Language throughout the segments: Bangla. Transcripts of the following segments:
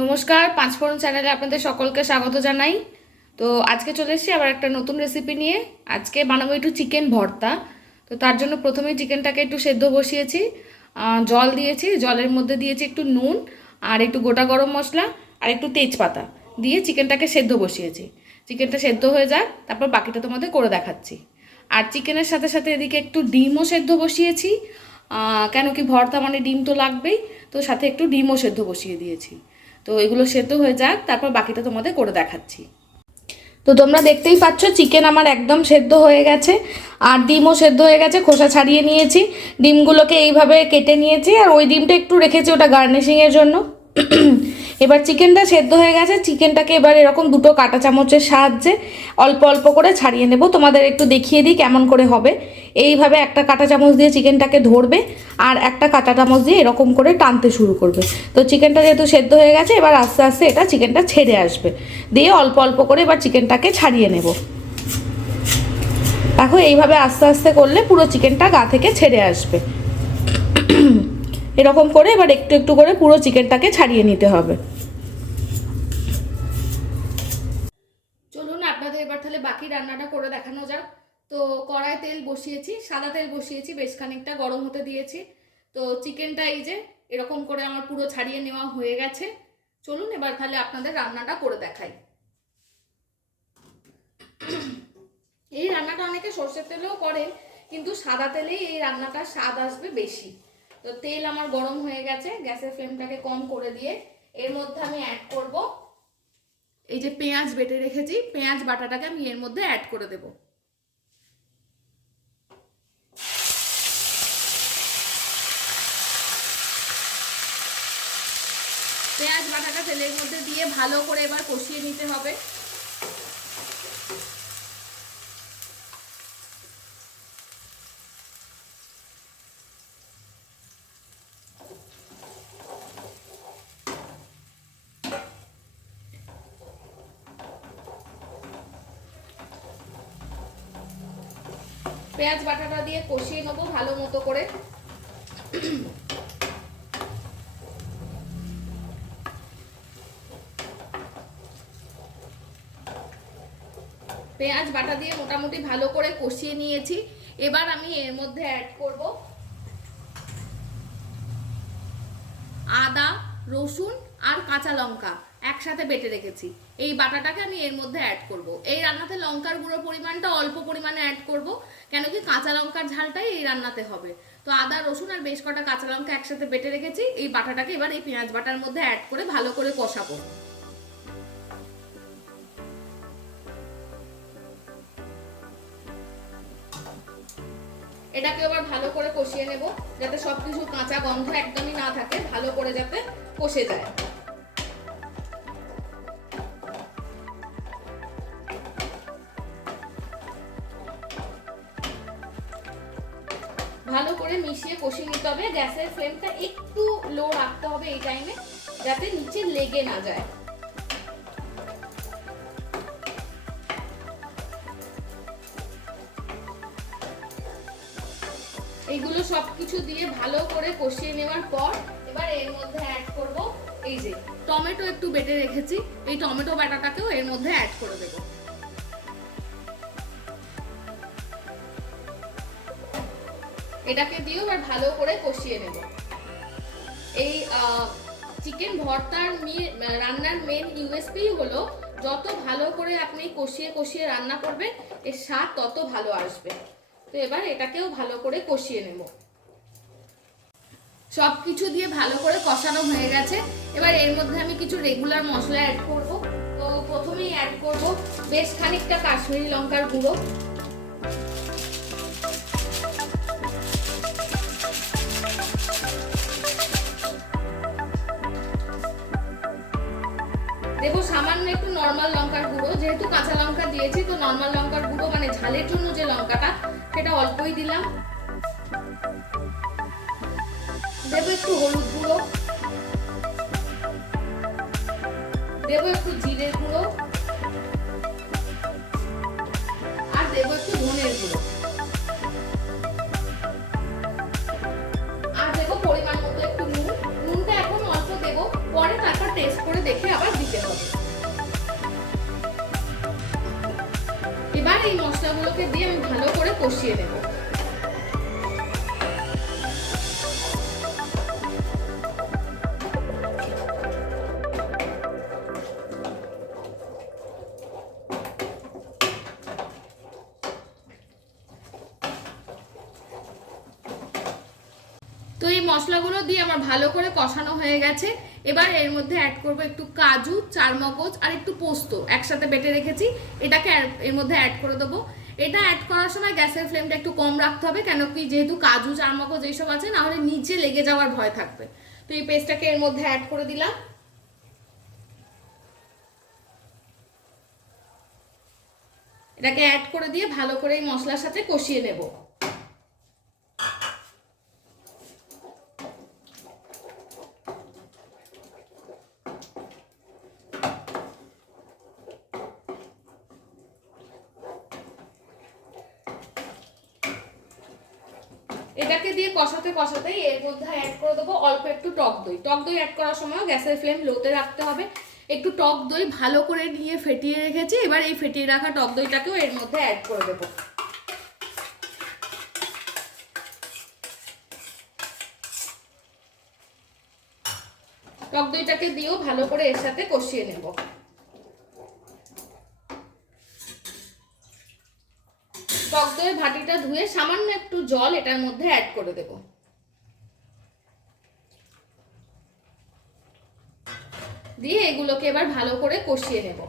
নমস্কার পাঁচফোড়ন চ্যানেলে আপনাদের সকলকে স্বাগত জানাই। তো আজকে চলে এসেছি আবার একটা নতুন রেসিপি নিয়ে। আজকে বানাবো একটু চিকেন ভর্তা। তো তার জন্য প্রথমেই চিকেনটাকে একটু সেদ্ধ বসিয়েছি। জল দিয়েছি, জলের মধ্যে দিয়েছি একটু নুন আর একটু গোটা গরম মশলা আর একটু তেজপাতা দিয়ে চিকেনটাকে সেদ্ধ বসিয়েছি। চিকেনটা সেদ্ধ হয়ে যাক, তারপর বাকিটা তোমাদের করে দেখাচ্ছি। আর চিকেনের সাথে সাথে এদিকে একটু ডিমও সেদ্ধ বসিয়েছি। কেন কি ভর্তা মানে ডিম তো লাগবেই, তো সাথে একটু ডিমও সেদ্ধ বসিয়ে দিয়েছি। তো এগুলো সেদ্ধ হয়ে যাক, তারপর বাকিটা তোমাদের করে দেখাচ্ছি। তো তোমরা দেখতেই পাচ্ছ চিকেন আমার একদম সেদ্ধ হয়ে গেছে, আর ডিমও সেদ্ধ হয়ে গেছে, খোসা ছাড়িয়ে নিয়েছি। ডিমগুলোকে এইভাবে কেটে নিয়েছি, আর ওই ডিমটা একটু রেখেছি ওটা গার্নিশিংয়ের জন্য। এবার চিকেনটা সেদ্ধ হয়ে গেছে। চিকেনটাকে এবার এরকম দুটো কাঁটা চামচের সাহায্যে অল্প অল্প করে ছাড়িয়ে নেব। তোমাদের একটু দেখিয়ে দিই কেমন করে হবে। এইভাবে একটা কাঁটা চামচ দিয়ে চিকেনটাকে ধরবে আর একটা কাঁটা চামচ দিয়ে এরকম করে টানতে শুরু করবে। তো চিকেনটা যেহেতু সেদ্ধ হয়ে গেছে, এবার আস্তে আস্তে এটা চিকেনটা ছেড়ে আসবে। দিয়ে অল্প অল্প করে এবার চিকেনটাকে ছাড়িয়ে নেব। দেখো, এইভাবে আস্তে আস্তে করলে পুরো চিকেনটা গা থেকে ছেড়ে আসবে। এরকম করে এবার একটু একটু করে পুরো চিকেনটাকে ছাড়িয়ে নিতে হবে। চলুন, আপনাদের এবার তাহলে বাকি রান্নাটা করে দেখানো যাক। তো কড়াই তেল বসিয়েছি, সাদা তেল বসিয়েছি, বেশ খানিকটা গরম হতে দিয়েছি। তো চিকেনটা এই যে এরকম করে আমার পুরো ছাড়িয়ে নেওয়া হয়ে গেছে। চলুন, এবার তাহলে আপনাদের রান্নাটা করে দেখাই। এই রান্নাটা অনেকে সর্ষের তেলেও করেন, কিন্তু সাদা তেলেই এই রান্নাটার স্বাদ আসবে বেশি। তো তেল আমার গরম হয়ে গেছে, গ্যাসের ফ্লেমটাকে কম করে দিয়ে এর মধ্যে আমি অ্যাড করব। এই যে পেঁয়াজ বেটে রেখেছি, পেঁয়াজ বাটাটাকে আমি এর মধ্যে অ্যাড করে দেব। পেঁয়াজ বাটাটা তেলের মধ্যে দিয়ে ভালো করে এবার কষিয়ে নিতে হবে। পেঁয়াজ বাটাটা দিয়ে কষিয়ে নেব ভালো মতো করে। পেঁয়াজ বাটা দিয়ে মোটামুটি ভালো করে কষিয়ে নিয়েছি। এবার আমি এর মধ্যে অ্যাড করব আদা, রসুন আর কাঁচা লঙ্কা। একসাথে বেটে রেখেছি। এই বাটাটাকে আমি এর মধ্যে অ্যাড করব। এই রান্নাতে লঙ্কার গুঁড়ো পরিমাণটা অল্প পরিমাণে অ্যাড করব, কেন কি কাঁচা লঙ্কার ঝালটাই এই রান্নাতে হবে। তো আদা, রসুন আর বেশ কটা কাঁচা লঙ্কা একসাথে বেটে রেখেছি। এই বাটাটাকে এবার এই পেঁয়াজ বাটার মধ্যে অ্যাড করে ভালো করে কষাবো। এটাকে এবার ভালো করে কষিয়ে নেব, যাতে সবকিছু কাঁচা গন্ধ একদমই না থাকে, ভালো করে যাতে কষে যায়। হবে, গ্যাসের ফ্লেমটা একটু লো রাখতে হবে এই টাইমে যাতে নিচে লেগে না যায়। এইগুলো সব কিছু দিয়ে ভালো করে কষিয়ে নেওয়ার পর, এবার এর মধ্যে অ্যাড করব এই যে, টমেটো একটু বেটে রেখেছি, এই টমেটো বাটাটাকেও এর মধ্যে অ্যাড করে দেবো। এটাকে দিয়েও এবার ভালো করে কষিয়ে নেব। এই চিকেন ভর্তার রান্নার মেন ইউএসপি হলো যত ভালো করে আপনি কষিয়ে কষিয়ে রান্না করবেন, এর স্বাদ তত ভালো আসবে। তো এবার এটাকেও ভালো করে কষিয়ে নেব। সব কিছু দিয়ে ভালো করে কষানো হয়ে গেছে। এবার এর মধ্যে আমি কিছু রেগুলার মশলা অ্যাড করব। তো প্রথমেই অ্যাড করব বেশ খানিকটা কাশ্মীরি লঙ্কার গুঁড়ো। দেবো সামান্য একটু নর্মাল লঙ্কার গুঁড়ো। যেহেতু কাঁচা লঙ্কা দিয়েছি, তো নর্মাল লঙ্কার গুঁড়ো মানে ঝালের জন্য যে লঙ্কাটা, সেটা অল্পই দিলাম। দেবো একটু হলুদ গুঁড়ো। দেবো একটু জিরে গুঁড়ো। টেস্ট করে দেখে আবার দিতে হবে। এবার এই মশলাগুলোকে দিয়ে আমি ভালো করে কষিয়ে নেব। তো এই মশলাগুলো দিয়ে আমার ভালো করে কষানো হয়ে গেছে। এবার এর মধ্যে অ্যাড করব একটু কাজু, চারমগজ আর একটু পোস্ত একসাথে বেটে রেখেছি। এটাকে এর মধ্যে অ্যাড করে দেবো। এটা অ্যাড করার সময় গ্যাসের ফ্লেমটা একটু কম রাখতে হবে, কেন কি যেহেতু কাজু, চারমগজ এইসব আছে, না হলে নিচে লেগে যাওয়ার ভয় থাকবে। তো এই পেস্টটাকে এর মধ্যে অ্যাড করে দিলাম। এটাকে অ্যাড করে দিয়ে ভালো করে এই মশলার সাথে কষিয়ে নেব। এটাকে দিয়ে কষাতে কষাতেই এর মধ্যে অ্যাড করে দেবো অল্প একটু টক দই। টক দই অ্যাড করার সময় গ্যাসের ফ্লেম লোতে রাখতে হবে। একটু টক দই ভালো করে নিয়ে ফেটিয়ে রেখেছি, এবার এই ফেটিয়ে রাখা টক দইটাকেও এর মধ্যে অ্যাড করে দেবো। টক দইটাকে দিয়েও ভালো করে এর সাথে কষিয়ে নেব। টক দইয়ের ভাটিটা ধুয়ে সামান্য একটু জল এটার মধ্যে অ্যাড করে দেব। দিয়ে এগুলোকে এবার ভালো করে কষিয়ে নেব।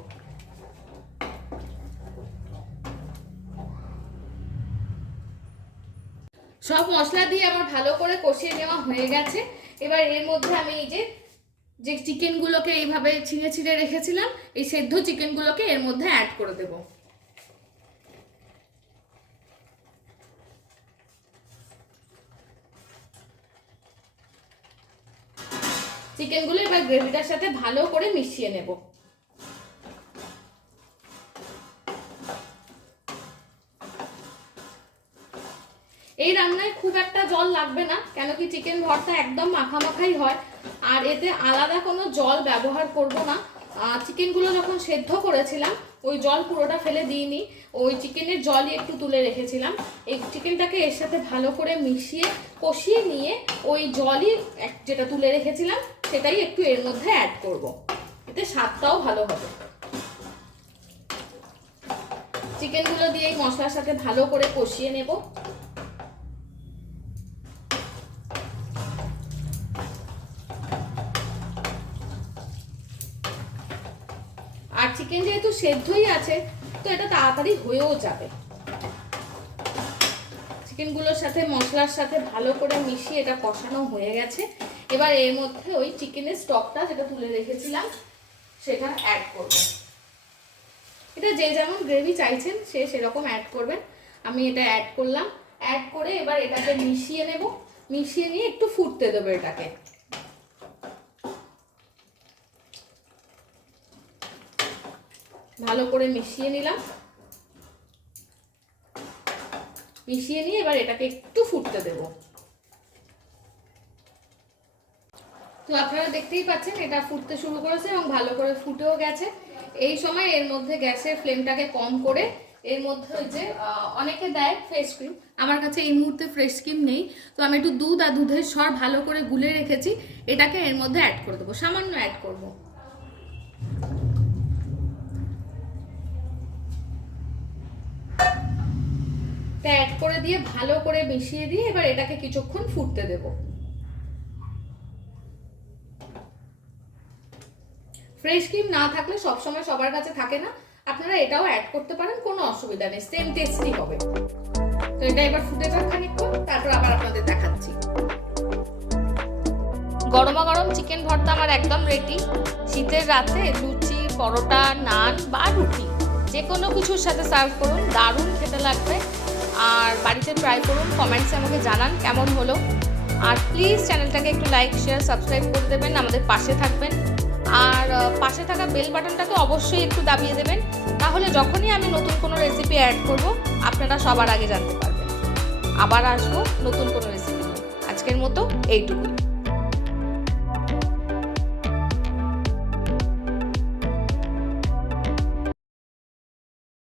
সব মশলা দিয়ে আমার ভালো করে কষিয়ে নেওয়া হয়ে গেছে। এবার এর মধ্যে আমি এই যে যে চিকেনগুলোকে এইভাবে ছিঁড়ে ছিঁড়ে রেখেছিলাম, এই সেদ্ধ চিকেনগুলোকে এর মধ্যে অ্যাড করে দেবো। চিকেনগুলো এবার গ্রেভিটার সাথে ভালো করে মিশিয়ে নেব। এই রান্নায় খুব একটা জল লাগবে না, কেন কি চিকেন ভর্তা একদম মাখামাখাই হয়, আর এতে আলাদা কোনো জল ব্যবহার করব না। চিকেনগুলো যখন সেদ্ধ করেছিলাম, ওই জল পুরোটা ফেলে দিইনি, ওই চিকেনের জলই একটু তুলে রেখেছিলাম। এই চিকেনটাকে এর সাথে ভালো করে মিশিয়ে, কষিয়ে নিয়ে ওই জলই যেটা তুলে রেখেছিলাম সেটাই একটু এর মধ্যে অ্যাড করব। এতে স্বাদটাও ভালো হবে। চিকেনগুলো দিয়ে এই মশলার সাথে ভালো করে কষিয়ে নেব। আর চিকেন যেহেতু সেদ্ধই আছে, তো এটা তাড়াতাড়ি হয়েও যাবে। চিকেনগুলোর সাথে মশলার সাথে ভালো করে মিশিয়ে এটা কষানো হয়ে গেছে। এবার এর মধ্যে ওই চিকেনের স্টকটা যেটা তুলে রেখেছিলাম, সেটা অ্যাড করব। এটা যে যেমন গ্রেভি চাইছেন, সে সেরকম অ্যাড করবেন। আমি এটা অ্যাড করলাম। অ্যাড করে এবার এটাকে মিশিয়ে নেব। মিশিয়ে নিয়ে একটু ফুটতে দেবো এটাকে। ভালো করে মিশিয়ে নিলাম। মিশিয়ে নিয়ে এবার এটাকে একটু ফুটতে দেব। তো আপনারা দেখতেই পাচ্ছেন, এটা ফুটতে শুরু করেছে এবং ভালো করে ফুটেও গেছে। এই সময় এর মধ্যে গ্যাসের ফ্লেমটাকে কম করে, এর মধ্যে ওই যে অনেকে দেয় ফ্রেশ ক্রিম আমার কাছে এই মুহূর্তে ফ্রেশ ক্রিম নেই, তো আমি একটু দুধ আর দুধের সর ভালো করে গুলে রেখেছি। এটাকে এর মধ্যে অ্যাড করে দেবো, সামান্য অ্যাড করব। অ্যাড করে দিয়ে ভালো করে মিশিয়ে দিয়ে এবার এটাকে কিছুক্ষণ ফুটতে দেব। ফ্রেশ ক্রিম না থাকলে সবসময় সবার কাছে থাকে না। আপনারা এটাও অ্যাড করতে পারেন, কোনো অসুবিধা নেই। সেম টেস্টই হবে। তো এটা এবার ফুটে যাক খানিকক্ষণ, তারপর আবার আপনাদের দেখাচ্ছি। গরমা গরম চিকেন ভর্তা আমার একদম রেডি শীতের রাতে লুচি, পরোটা, নান বা রুটি, যে কোনো কিছুর সাথে সার্ভ করুন। দারুণ খেতে লাগবে। আর বাড়িতে ট্রাই করুন কমেন্টসে আমাকে জানান কেমন হলো। আর প্লিজ চ্যানেলটাকে একটু লাইক শেয়ার সাবস্ক্রাইব করে দেবেন। আমাদের পাশে থাকবেন। আর পাশে থাকা বেল বাটনটাকে অবশ্যই একটু দাবিয়ে দেবেন। তাহলে যখনই আমি নতুন কোনো রেসিপি অ্যাড করব, আপনারা সবার আগে জানতে পারবেন। আবার আসব নতুন কোনো রেসিপি আজকের মতো এইটুকুই।